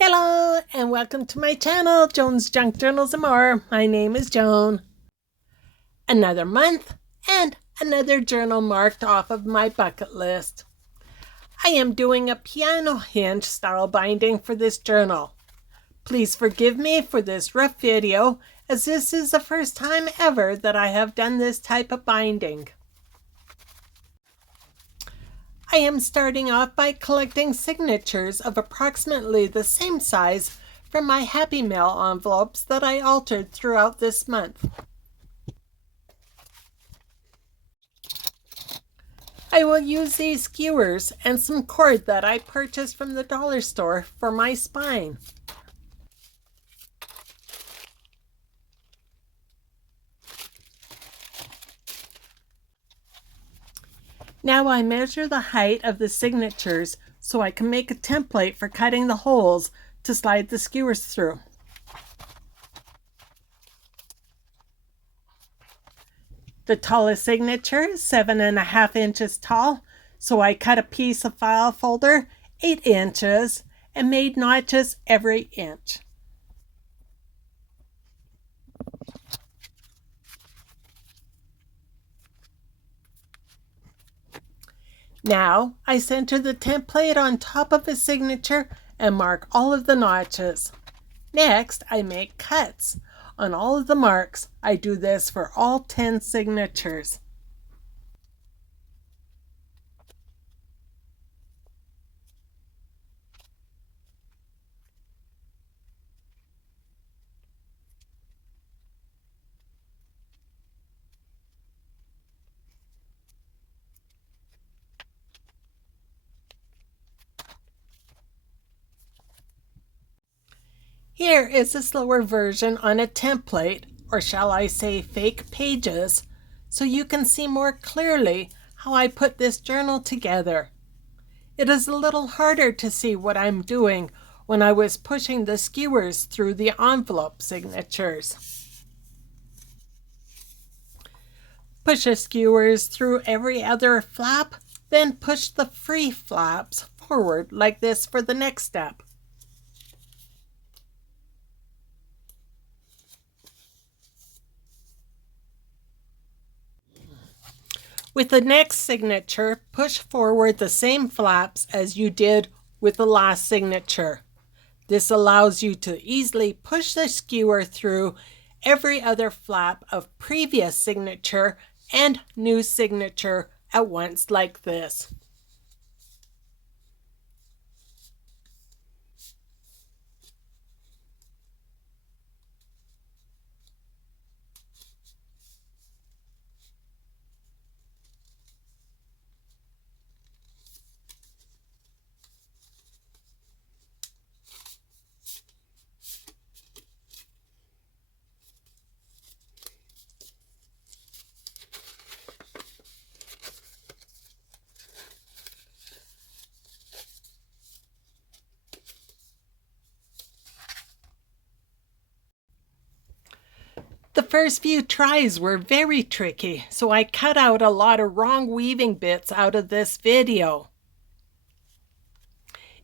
Hello and welcome to my channel, Joan's Junk Journals and More. My name is Joan. Another month and another journal marked off of my bucket list. I am doing a piano hinge style binding for this journal. Please forgive me for this rough video, as this is the first time ever that I have done this type of binding. I am starting off by collecting signatures of approximately the same size from my Happymail envelopes that I altered throughout this month. I will use these skewers and some cord that I purchased from the dollar store for my spine. Now I measure the height of the signatures so I can make a template for cutting the holes to slide the skewers through. The tallest signature is 7.5 inches tall, so I cut a piece of file folder 8 inches and made notches every inch. Now I center the template on top of a signature and mark all of the notches. Next, I make cuts on all of the marks. I do this for all 10 signatures. Here is a slower version on a template, or shall I say fake pages, so you can see more clearly how I put this journal together. It is a little harder to see what I'm doing when I was pushing the skewers through the envelope signatures. Push the skewers through every other flap, then push the free flaps forward like this for the next step. With the next signature, push forward the same flaps as you did with the last signature. This allows you to easily push the skewer through every other flap of previous signature and new signature at once like this. The first few tries were very tricky, so I cut out a lot of wrong weaving bits out of this video.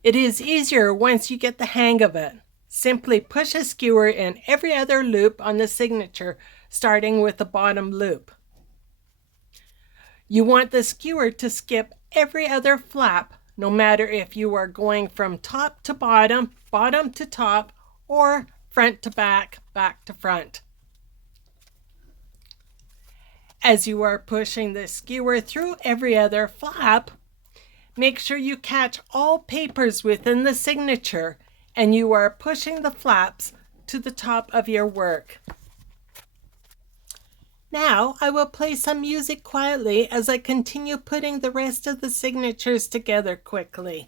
It is easier once you get the hang of it. Simply push a skewer in every other loop on the signature, starting with the bottom loop. You want the skewer to skip every other flap, no matter if you are going from top to bottom, bottom to top, or front to back, back to front. As you are pushing the skewer through every other flap, make sure you catch all papers within the signature and you are pushing the flaps to the top of your work. Now I will play some music quietly as I continue putting the rest of the signatures together quickly.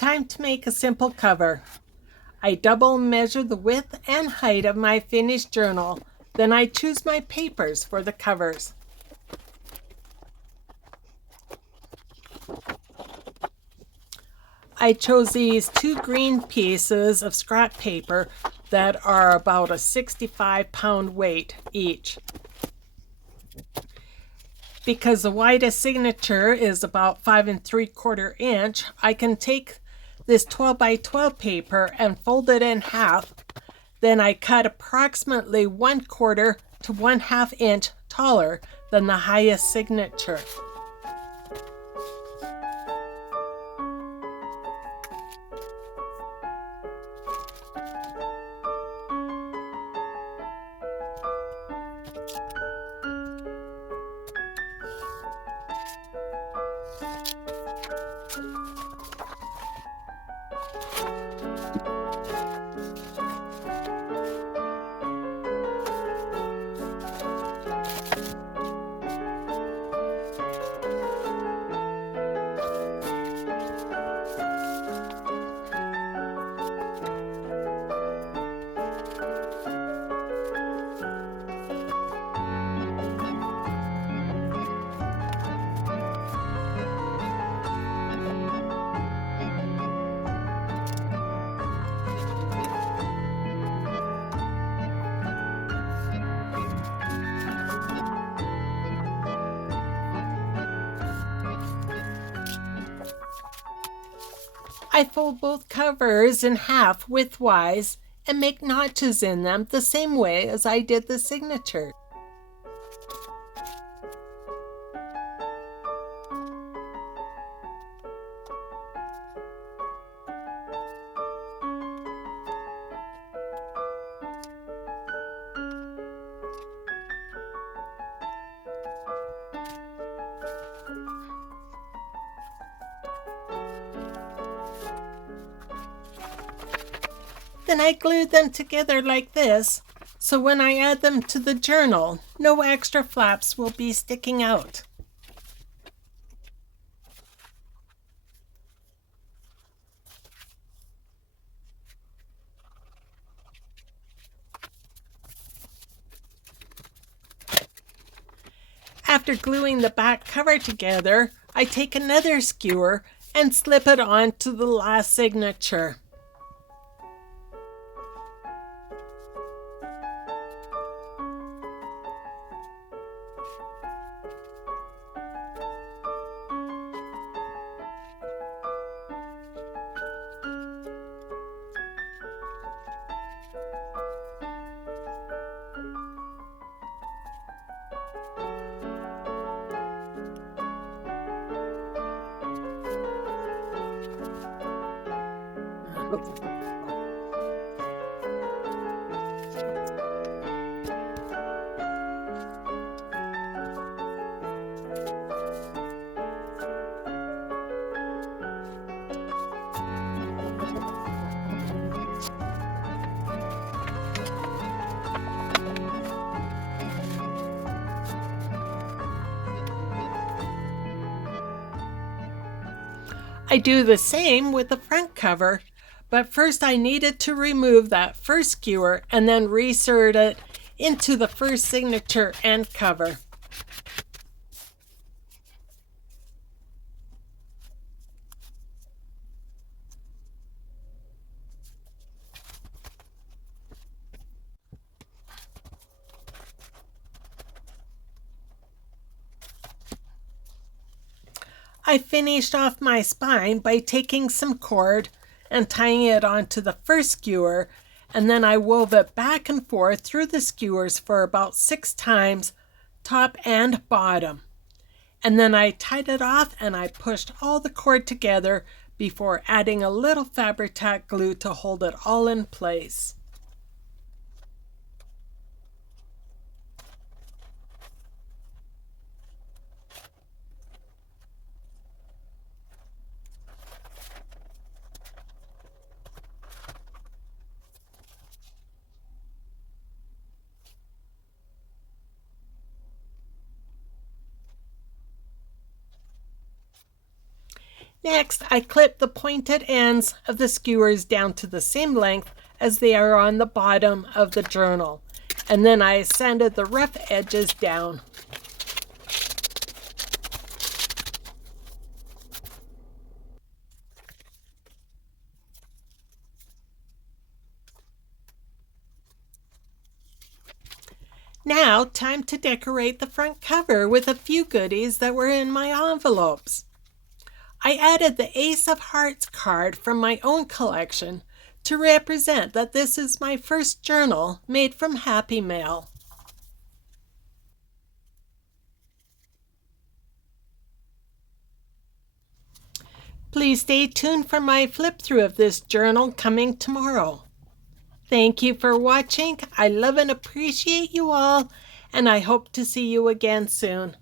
Time to make a simple cover. I double measure the width and height of my finished journal. Then I choose my papers for the covers. I chose these 2 green pieces of scrap paper that are about a 65-pound weight each. Because the widest signature is about 5 3/4 inch, I can take this 12 by 12 paper and fold it in half. Then I cut approximately 1/4 to 1/2 inch taller than the highest signature. I fold both covers in half widthwise and make notches in them the same way as I did the signature. Then I glued them together like this, so when I add them to the journal, no extra flaps will be sticking out. After gluing the back cover together, I take another skewer and slip it onto the last signature. I do the same with the front cover, but first I needed to remove that first skewer and then reinsert it into the first signature and cover. I finished off my spine by taking some cord and tying it onto the first skewer, and then I wove it back and forth through the skewers for about 6 times, top and bottom. And then I tied it off and I pushed all the cord together before adding a little Fabri-Tac glue to hold it all in place. Next, I clip the pointed ends of the skewers down to the same length as they are on the bottom of the journal, and then I sanded the rough edges down. Now, time to decorate the front cover with a few goodies that were in my envelopes. I added the Ace of Hearts card from my own collection to represent that this is my first journal made from Happymail. Please stay tuned for my flip through of this journal coming tomorrow. Thank you for watching. I love and appreciate you all, and I hope to see you again soon.